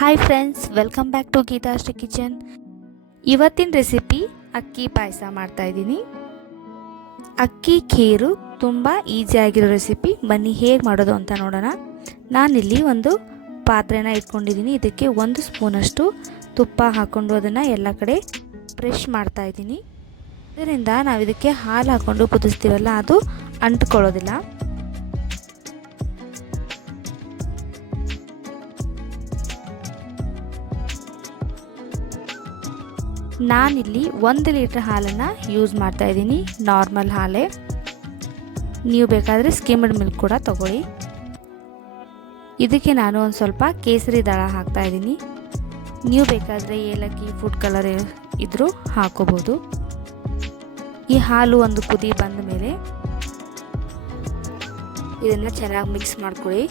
Hi friends, welcome back to Geethashree kitchen. ಇವತ್ತಿನ recipe ಅಕ್ಕಿ ಪಾಯಸ ಮಾಡ್ತಾ ಇದ್ದೀನಿ. ಅಕ್ಕಿ ಖೀರು ತುಂಬ ಈಸಿಯಾಗಿರೋ ರೆಸಿಪಿ. ಬನ್ನಿ ಹೇಗೆ ಮಾಡೋದು ಅಂತ ನೋಡೋಣ. ನಾನಿಲ್ಲಿ ಒಂದು ಪಾತ್ರೆನ ಇಟ್ಕೊಂಡಿದ್ದೀನಿ. ಇದಕ್ಕೆ 1 ಸ್ಪೂನಷ್ಟು ತುಪ್ಪ ಹಾಕ್ಕೊಂಡು ಅದನ್ನು ಎಲ್ಲ ಕಡೆ ಪ್ರೆಶ್ ಮಾಡ್ತಾ ಇದ್ದೀನಿ. ಇದರಿಂದ ನಾವು ಇದಕ್ಕೆ ಹಾಲು ಹಾಕ್ಕೊಂಡು ಕುದಿಸ್ತೀವಲ್ಲ, ಅದು ಅಂಟ್ಕೊಳ್ಳೋದಿಲ್ಲ. ನಾನಿಲ್ಲಿ 1 ಲೀಟ್ರ್ ಹಾಲನ್ನು ಯೂಸ್ ಮಾಡ್ತಾ ಇದ್ದೀನಿ. ನಾರ್ಮಲ್ ಹಾಲೇ. ನೀವು ಬೇಕಾದರೆ ಸ್ಕಿಮ್ಡ್ ಮಿಲ್ಕ್ ಕೂಡ ತಗೊಳ್ಳಿ. ಇದಕ್ಕೆ ನಾನು ಒಂದು ಸ್ವಲ್ಪ ಕೇಸರಿ ದಳ ಹಾಕ್ತಾ ಇದ್ದೀನಿ. ನೀವು ಬೇಕಾದರೆ ಏಲಕ್ಕಿ, ಫುಡ್ ಕಲರ್ ಇದ್ರೂ ಹಾಕೋಬೋದು. ಈ ಹಾಲು ಒಂದು ಕುದಿ ಬಂದ ಮೇಲೆ ಇದನ್ನು ಚೆನ್ನಾಗಿ ಮಿಕ್ಸ್ ಮಾಡ್ಕೊಳ್ಳಿ.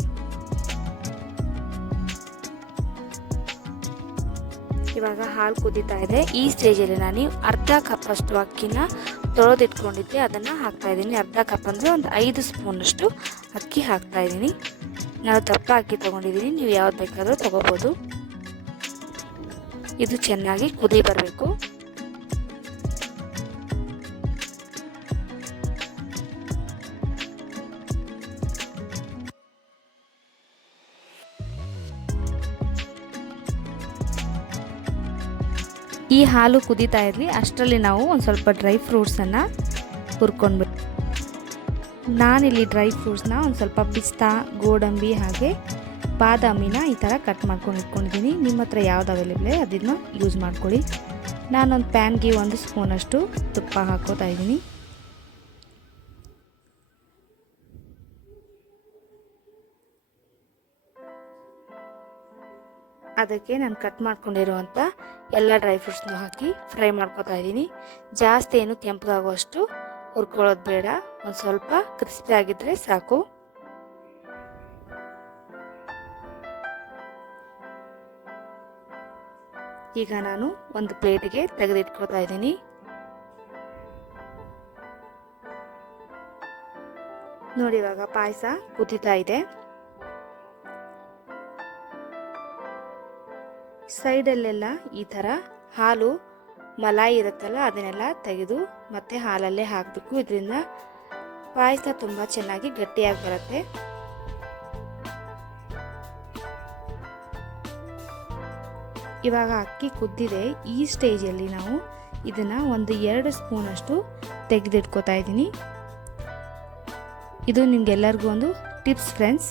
ಇವಾಗ ಹಾಲು ಕುದೀತಾ ಇದೆ. ಈ ಸ್ಟೇಜಲ್ಲಿ ನಾನು ಅರ್ಧ ಕಪ್ ಅಷ್ಟು ಅಕ್ಕಿನ ತೊಳೆದಿಟ್ಕೊಂಡಿದ್ದೆ, ಅದನ್ನು ಹಾಕ್ತಾ ಇದ್ದೀನಿ. ಅರ್ಧ ಕಪ್ ಅಂದರೆ ಒಂದು 5 ಸ್ಪೂನಷ್ಟು ಅಕ್ಕಿ ಹಾಕ್ತಾ ಇದ್ದೀನಿ. ನಾನು ದಪ್ಪ ಅಕ್ಕಿ ತೊಗೊಂಡಿದ್ದೀನಿ, ನೀವು ಯಾವ್ದು ಬೇಕಾದರೂ ತೊಗೋಬೋದು. ಇದು ಚೆನ್ನಾಗಿ ಕುದಿ ಬರಬೇಕು. ಈ ಹಾಲು ಕುದೀತಾ ಇರಲಿ, ಅಷ್ಟರಲ್ಲಿ ನಾವು ಒಂದು ಸ್ವಲ್ಪ ಡ್ರೈ ಫ್ರೂಟ್ಸನ್ನು ಹುರ್ಕೊಂಡ್ಬಿಟ್ಟು. ನಾನಿಲ್ಲಿ ಡ್ರೈ ಫ್ರೂಟ್ಸ್ನ ಒಂದು ಸ್ವಲ್ಪ ಪಿಸ್ತಾ, ಗೋಡಂಬಿ ಹಾಗೆ ಬಾದಾಮಿನ ಈ ಥರ ಕಟ್ ಮಾಡ್ಕೊಂಡು ಇಟ್ಕೊಂಡಿದ್ದೀನಿ. ನಿಮ್ಮ ಹತ್ರ ಯಾವ್ದು ಅವೈಲೇಬಲ್ ಅದನ್ನು ಯೂಸ್ ಮಾಡ್ಕೊಳ್ಳಿ. ನಾನೊಂದು ಪ್ಯಾನ್ಗೆ 1 ಸ್ಪೂನಷ್ಟು ತುಪ್ಪ ಹಾಕೋತಾ ಇದ್ದೀನಿ. ಅದಕ್ಕೆ ನಾನು ಕಟ್ ಮಾಡ್ಕೊಂಡಿರುವಂಥ ಎಲ್ಲ ಡ್ರೈ ಫ್ರೂಟ್ಸ್ನ ಹಾಕಿ ಫ್ರೈ ಮಾಡ್ಕೊತಾ ಇದ್ದೀನಿ. ಜಾಸ್ತಿ ಏನು ಕೆಂಪಗಾಗುವಷ್ಟು ಹುರ್ಕೊಳ್ಳೋದು ಬೇಡ, ಒಂದು ಸ್ವಲ್ಪ ಕ್ರಿಸ್ಪಿ ಆಗಿದ್ರೆ ಸಾಕು. ಈಗ ನಾನು ಒಂದು ಪ್ಲೇಟ್ಗೆ ತೆಗೆದಿಟ್ಕೊತಾ ಇದ್ದೀನಿ. ನೋಡಿ, ಇವಾಗ ಪಾಯಸ ಕುದೀತಾ ಇದೆ. ಸೈಡಲ್ಲೆಲ್ಲ ಈ ಥರ ಹಾಲು ಮಲಾಯಿ ಇರುತ್ತಲ್ಲ, ಅದನ್ನೆಲ್ಲ ತೆಗೆದು ಮತ್ತೆ ಹಾಲಲ್ಲೇ ಹಾಕಬೇಕು. ಇದರಿಂದ ಪಾಯಸ ತುಂಬ ಚೆನ್ನಾಗಿ ಗಟ್ಟಿಯಾಗಿ ಬರುತ್ತೆ. ಇವಾಗ ಅಕ್ಕಿ ಕುದ್ದಿದೆ. ಈ ಸ್ಟೇಜಲ್ಲಿ ನಾವು ಇದನ್ನು ಒಂದು 2 ಸ್ಪೂನಷ್ಟು ತೆಗೆದಿಟ್ಕೋತಾ ಇದ್ದೀನಿ. ಇದು ನಿಮ್ಗೆಲ್ಲರಿಗೂ ಒಂದು ಟಿಪ್ಸ್ ಫ್ರೆಂಡ್ಸ್.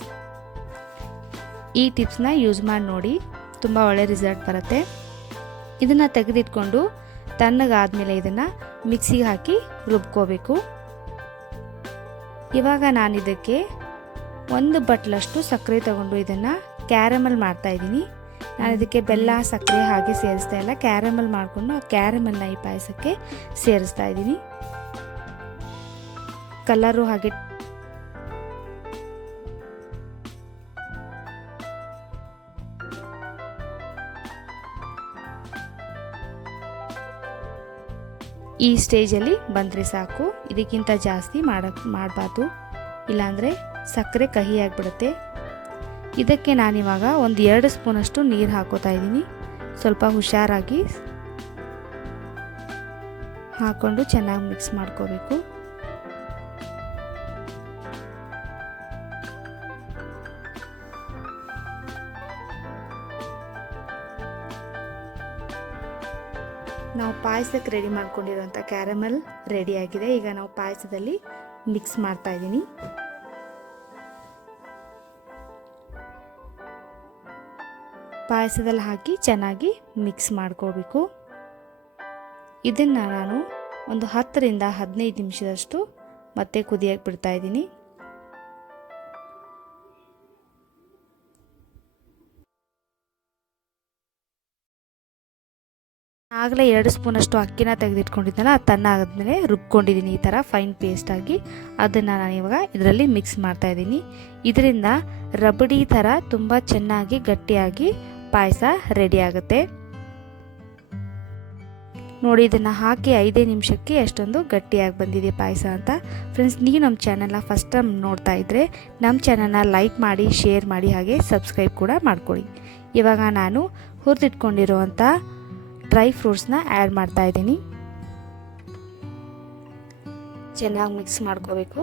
ಈ ಟಿಪ್ಸ್ನ ಯೂಸ್ ಮಾಡಿ ನೋಡಿ, ತುಂಬ ಒಳ್ಳೆ ರಿಸಲ್ಟ್ ಬರುತ್ತೆ. ಇದನ್ನು ತೆಗೆದಿಟ್ಕೊಂಡು ತಣ್ಣಗಾದ್ಮೇಲೆ ಇದನ್ನು ಮಿಕ್ಸಿಗೆ ಹಾಕಿ ರುಬ್ಕೋಬೇಕು. ಇವಾಗ ನಾನು ಇದಕ್ಕೆ 1 ಬಟ್ಲಷ್ಟು ಸಕ್ಕರೆ ತಗೊಂಡು ಇದನ್ನು ಕ್ಯಾರಮಲ್ ಮಾಡ್ತಾ ಇದ್ದೀನಿ. ನಾನು ಇದಕ್ಕೆ ಬೆಲ್ಲ, ಸಕ್ಕರೆ ಹಾಗೆ ಸೇರಿಸ್ತಾ ಇಲ್ಲ, ಕ್ಯಾರಮಲ್ ಮಾಡಿಕೊಂಡು ಆ ಕ್ಯಾರಮಲ್ನ ಈ ಪಾಯಸಕ್ಕೆ ಸೇರಿಸ್ತಾ ಇದ್ದೀನಿ. ಕಲರು ಹಾಗೆ ಈ ಸ್ಟೇಜಲ್ಲಿ ಬಂದರೆ ಸಾಕು. ಇದಕ್ಕಿಂತ ಜಾಸ್ತಿ ಮಾಡಬಾರ್ದು, ಇಲ್ಲಾಂದರೆ ಸಕ್ಕರೆ ಕಹಿ ಆಗಿಬಿಡುತ್ತೆ. ಇದಕ್ಕೆ ನಾನಿವಾಗ ಒಂದು 2 ಸ್ಪೂನಷ್ಟು ನೀರು ಹಾಕೋತಾ ಇದ್ದೀನಿ. ಸ್ವಲ್ಪ ಹುಷಾರಾಗಿ ಹಾಕ್ಕೊಂಡು ಚೆನ್ನಾಗಿ ಮಿಕ್ಸ್ ಮಾಡ್ಕೋಬೇಕು. ನಾವು ಪಾಯಸಕ್ಕೆ ರೆಡಿ ಮಾಡ್ಕೊಂಡಿರೋಂಥ ಕ್ಯಾರಮಲ್ ರೆಡಿಯಾಗಿದೆ. ಈಗ ನಾವು ಪಾಯಸದಲ್ಲಿ ಮಿಕ್ಸ್ ಮಾಡ್ತಾ ಇದ್ದೀನಿ. ಪಾಯಸದಲ್ಲಿ ಹಾಕಿ ಚೆನ್ನಾಗಿ ಮಿಕ್ಸ್ ಮಾಡ್ಕೋಬೇಕು. ಇದನ್ನು ನಾನು ಒಂದು 10 ರಿಂದ 15 ನಿಮಿಷದಷ್ಟು ಮತ್ತೆ ಕುದಿಯಕ್ಕೆ ಬಿಡ್ತಾ ಇದ್ದೀನಿ. ಆಗಲೇ 2 ಸ್ಪೂನಷ್ಟು ಅಕ್ಕಿನ ತೆಗೆದಿಟ್ಕೊಂಡಿದ್ದೆನಲ್ಲ, ಅದು ತಣ್ಣಗಾದ್ಮೇಲೆ ರುಬ್ಕೊಂಡಿದ್ದೀನಿ ಈ ಥರ ಫೈನ್ ಪೇಸ್ಟ್ ಆಗಿ. ಅದನ್ನು ನಾನು ಇವಾಗ ಇದರಲ್ಲಿ ಮಿಕ್ಸ್ ಮಾಡ್ತಾ ಇದ್ದೀನಿ. ಇದರಿಂದ ರಬಡಿ ಥರ ತುಂಬ ಚೆನ್ನಾಗಿ ಗಟ್ಟಿಯಾಗಿ ಪಾಯಸ ರೆಡಿ ಆಗುತ್ತೆ. ನೋಡಿ, ಇದನ್ನು ಹಾಕಿ 5 ನಿಮಿಷಕ್ಕೆ ಎಷ್ಟೊಂದು ಗಟ್ಟಿಯಾಗಿ ಬಂದಿದೆ ಪಾಯಸ ಅಂತ. ಫ್ರೆಂಡ್ಸ್, ನೀವು ನಮ್ಮ ಚಾನಲ್ನ ಫಸ್ಟ್ ಟೈಮ್ ನೋಡ್ತಾ ಇದ್ದರೆ ನಮ್ಮ ಚಾನಲ್ನ ಲೈಕ್ ಮಾಡಿ, ಶೇರ್ ಮಾಡಿ, ಹಾಗೆ ಸಬ್ಸ್ಕ್ರೈಬ್ ಕೂಡ ಮಾಡ್ಕೊಳ್ಳಿ. ಇವಾಗ ನಾನು ಹುರಿದಿಟ್ಕೊಂಡಿರುವಂಥ ಡ್ರೈ ಫ್ರೂಟ್ಸ್ನ ಆ್ಯಡ್ ಮಾಡ್ತಾಯಿದ್ದೀನಿ. ಚೆನ್ನಾಗಿ ಮಿಕ್ಸ್ ಮಾಡ್ಕೋಬೇಕು.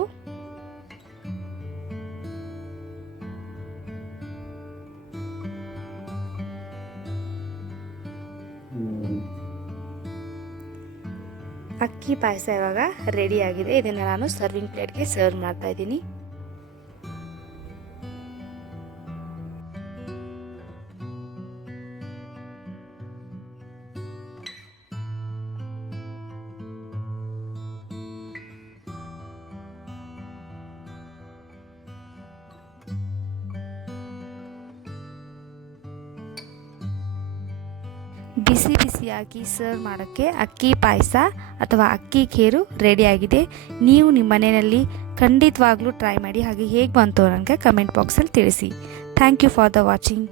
ಅಕ್ಕಿ ಪಾಯಸ ಇವಾಗ ರೆಡಿ ಆಗಿದೆ. ಇದನ್ನು ನಾನು ಸರ್ವಿಂಗ್ ಪ್ಲೇಟ್ಗೆ ಸರ್ವ್ ಮಾಡ್ತಾ ಇದ್ದೀನಿ. ಬಿಸಿ ಬಿಸಿಯಾಗಿ ಸರ್ವ್ ಮಾಡೋಕ್ಕೆ ಅಕ್ಕಿ ಪಾಯಸ ಅಥವಾ ಅಕ್ಕಿ ಖೀರು ರೆಡಿಯಾಗಿದೆ. ನೀವು ನಿಮ್ಮ ಮನೆಯಲ್ಲಿ ಖಂಡಿತವಾಗ್ಲೂ ಟ್ರೈ ಮಾಡಿ, ಹಾಗೆ ಹೇಗೆ ಬಂತು ನನಗೆ ಕಮೆಂಟ್ ಬಾಕ್ಸಲ್ಲಿ ತಿಳಿಸಿ. Thank you for the watching.